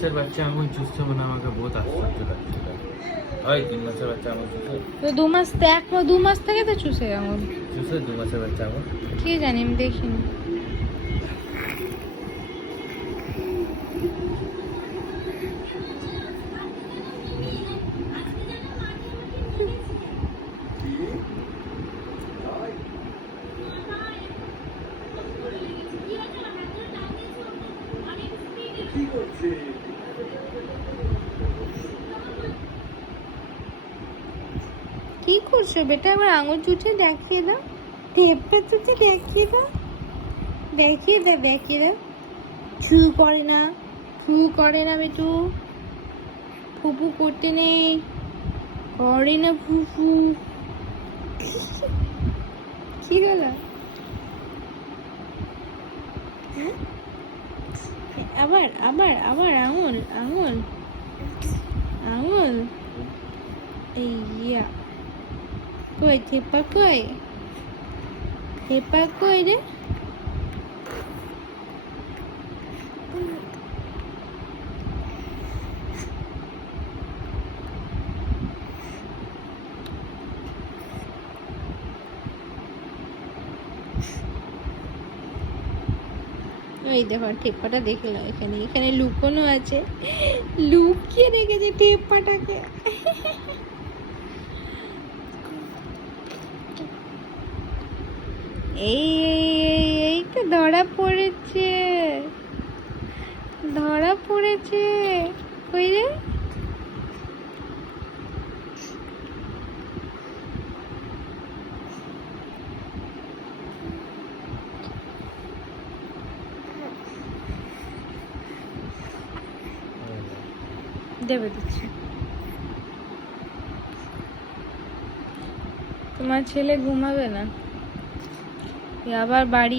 মাসের বাচ্চা আঙুল চুষতে মানে আমাকে বহুত আশ্চর্য লাগছে। হয় 3 মাসের বাচ্চা আঙুল চুষে? তো 2 মাস থেকে তো চুষে আঙুল। চুষে 2 মাসের বাচ্চা আঙুল? কে জানি, আমি দেখিনি। কি করছো বেটা? এবার আঙুল চুষে দেখিয়ে দাও, টেপটা চুষে দেখিয়ে দাও, দেখিয়ে দাও, দেখিয়ে দাও। ছু করে না, ফু করে না বেটু, ফুপু করতে নেই, করে না ফুফু। কি হলো? হ্যাঁ? আবার আবার আবার আঙুল আঙুল আঙুল। এই ইয়া কই থেপা, কই থেপা, কই রে? এই দেখো ঠেপাটা দেখে নাও, এখানে এখানে লুকোনো আছে, লুকিয়ে রেখেছে ঠেপাটাকে। এই এই তো ধরা পড়েছে, ধরা পড়েছে। কই রে? দেবে দিচ্ছি। তোমার ছেলে ঘুমাবে না, আবার বাড়ি